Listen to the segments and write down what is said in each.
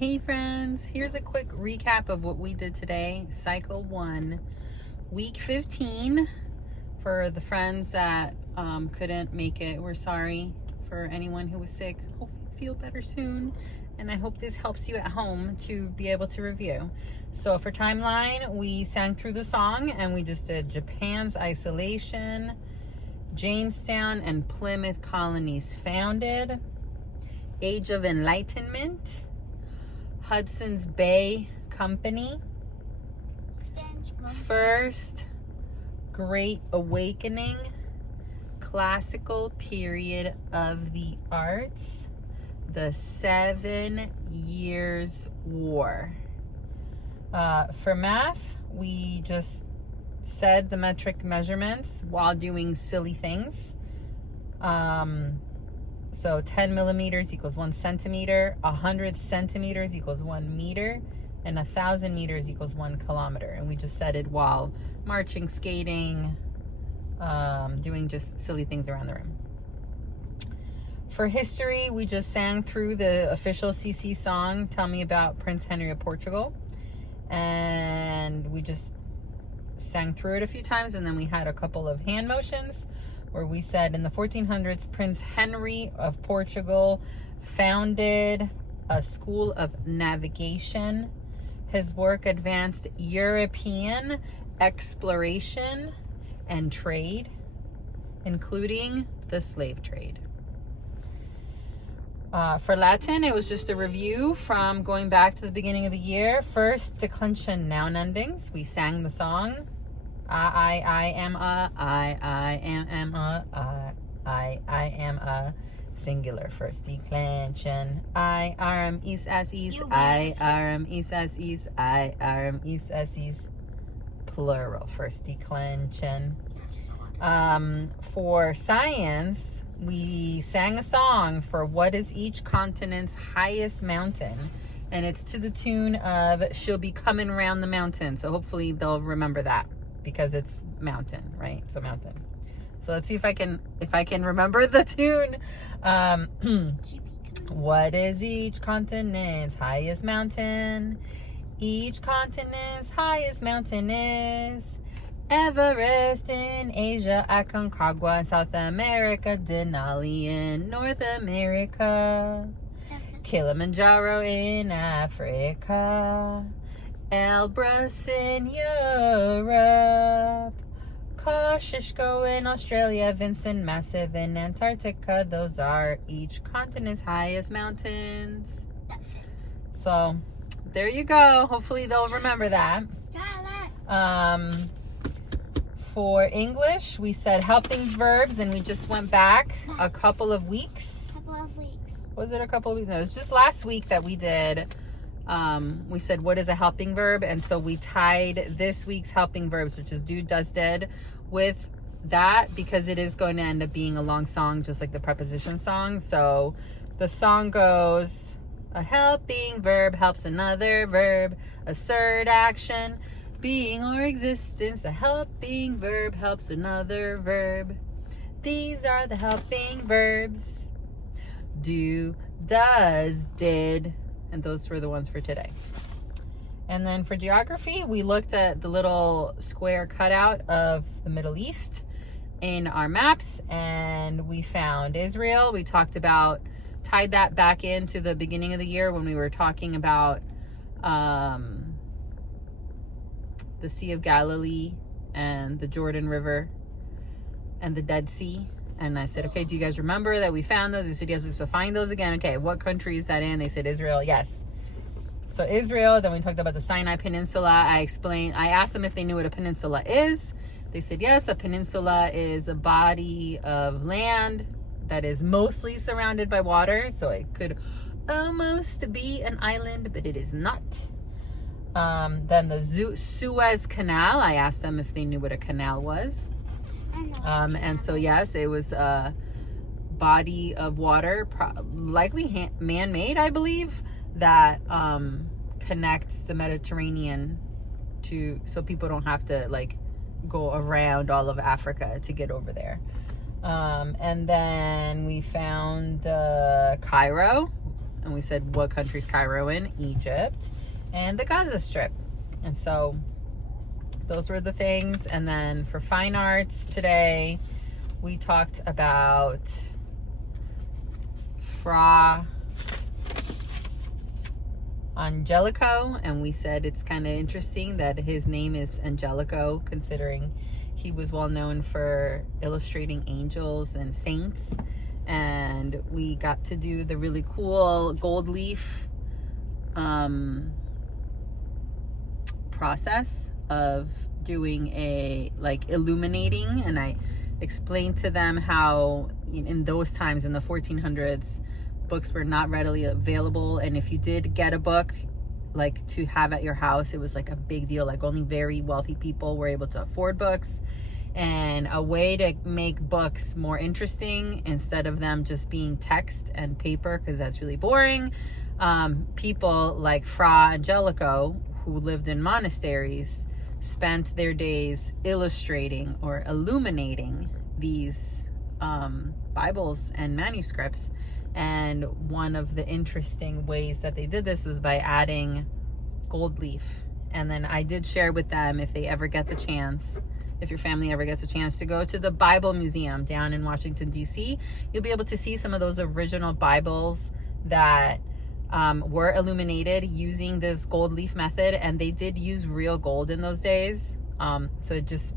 Hey friends, here's a quick recap of what we did today. Cycle 1, week 15. For the friends that couldn't make it, we're sorry. For anyone who was sick, hope you feel better soon. And I hope this helps you at home to be able to review. So for timeline, we sang through the song and we just did Japan's isolation, Jamestown and Plymouth colonies founded, Age of Enlightenment, Hudson's Bay Company, First Great Awakening, Classical Period of the Arts, the 7 Years' War. For math, we just said the metric measurements while doing silly things. So 10 millimeters equals 1 centimeter, 100 centimeters equals 1 meter, and 1,000 meters equals 1 kilometer. And we just said it while marching, skating, doing just silly things around the room. For history, we just sang through the official CC song, Tell Me About Prince Henry of Portugal. And we just sang through it a few times, and then we had a couple of hand motions where we said in the 1400s, Prince Henry of Portugal founded a school of navigation. His work advanced European exploration and trade, including the slave trade. For Latin, it was just a review from going back to the beginning of the year. First, declension noun endings. We sang the song. I am a, singular first declension. I am is as is, I am is as is, I am is as is, plural first declension. For science, we sang a song for what is each continent's highest mountain, and it's to the tune of She'll Be Coming Round the Mountain. So hopefully they'll remember that, because it's mountain, right? So mountain. So let's see if I can remember the tune. What is each continent's highest mountain? Each continent's highest mountain is Everest in Asia, Aconcagua in South America, Denali in North America, Kilimanjaro in Africa, Elbrus in Europe, Kosciuszko in Australia, Vincent Massive in Antarctica. Those are each continent's highest mountains. So there you go. Hopefully they'll remember that. For English, we said helping verbs, and we just went back a couple of weeks. Was it a couple of weeks? No, it was just last week that we did. We said, what is a helping verb? And so we tied this week's helping verbs, which is do, does, did, with that, because it is going to end up being a long song, just like the preposition song. So the song goes, a helping verb helps another verb assert action, being or existence. A helping verb helps another verb. These are the helping verbs: do, does, did. And those were the ones for today. And then for geography, we looked at the little square cutout of the Middle East in our maps, and we found Israel. We talked about, tied that back into the beginning of the year when we were talking about the Sea of Galilee and the Jordan River and the Dead Sea. And I said, okay, do you guys remember that we found those? They said, yes. So find those again. Okay, what country is that in? They said Israel. Yes. So Israel. Then we talked about the Sinai Peninsula. I asked them if they knew what a peninsula is. They said, yes, a peninsula is a body of land that is mostly surrounded by water. So it could almost be an island, but it is not. Then the Suez Canal. I asked them if they knew what a canal was. And so yes, it was a body of water, likely man-made, I believe, that connects the Mediterranean so people don't have to like go around all of Africa to get over there. And then we found Cairo, And we said, what country's Cairo in? Egypt. And the Gaza Strip. And so those were the things. And then for fine arts today, we talked about Fra Angelico, and we said it's kind of interesting that his name is Angelico, considering he was well known for illustrating angels and saints. And we got to do the really cool gold leaf process of doing a illuminating, and I explained to them how in those times, in the 1400s, books were not readily available, and if you did get a book to have at your house, it was a big deal. Only very wealthy people were able to afford books. And a way to make books more interesting, instead of them just being text and paper, because that's really boring, people like Fra Angelico, who lived in monasteries, spent their days illustrating or illuminating these Bibles and manuscripts. And one of the interesting ways that they did this was by adding gold leaf. And then I did share with them, if they ever get the chance, if your family ever gets a chance to go to the Bible Museum down in Washington, D.C., you'll be able to see some of those original Bibles that were illuminated using this gold leaf method. And they did use real gold in those days. So it just,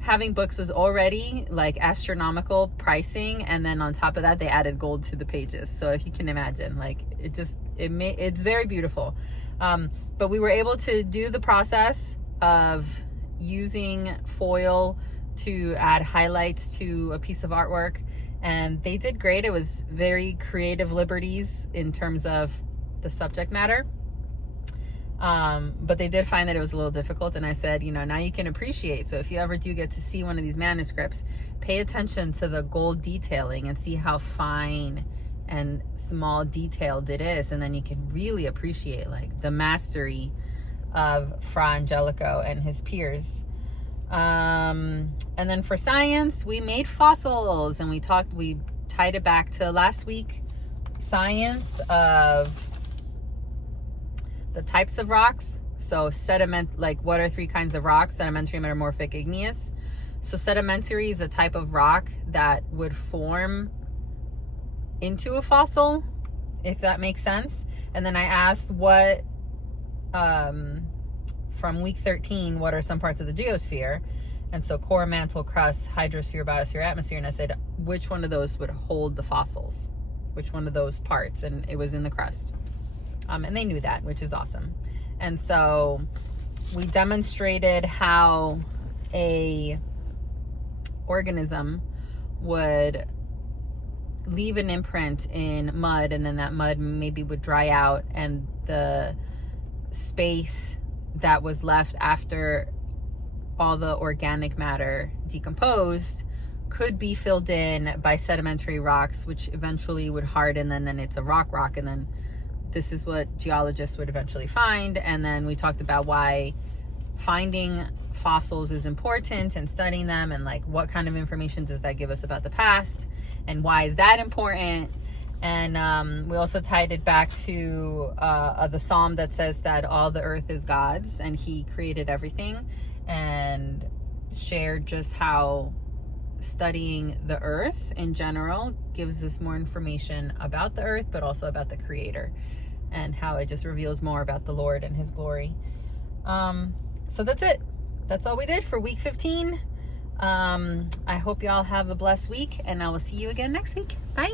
having books was already astronomical pricing, and then on top of that they added gold to the pages. So if you can imagine, it's very beautiful. But we were able to do the process of using foil to add highlights to a piece of artwork, and they did great. It was very creative liberties in terms of the subject matter. But they did find that it was a little difficult, and I said, now you can appreciate. So if you ever do get to see one of these manuscripts, pay attention to the gold detailing and see how fine and small detailed it is, and then you can really appreciate the mastery of Fra Angelico and his peers. And then for science, we made fossils, and we tied it back to last week, science of the types of rocks. So sediment, what are 3 kinds of rocks? Sedimentary, metamorphic, igneous. So sedimentary is a type of rock that would form into a fossil, if that makes sense. And then I asked what, from week 13, what are some parts of the geosphere? And so core, mantle, crust, hydrosphere, biosphere, atmosphere. And I said, which one of those would hold the fossils? Which one of those parts? And it was in the crust. And they knew that, which is awesome. And so we demonstrated how a organism would leave an imprint in mud, and then that mud maybe would dry out, and the space that was left after all the organic matter decomposed could be filled in by sedimentary rocks, which eventually would harden, and then it's a rock, and then this is what geologists would eventually find. And then we talked about why finding fossils is important and studying them, and what kind of information does that give us about the past, and why is that important. And we also tied it back to the psalm that says that all the earth is God's and he created everything, and shared just how studying the earth in general gives us more information about the earth, but also about the creator, and how it just reveals more about the Lord and his glory. So that's it. That's all we did for week 15. I hope y'all have a blessed week, and I will see you again next week. Bye.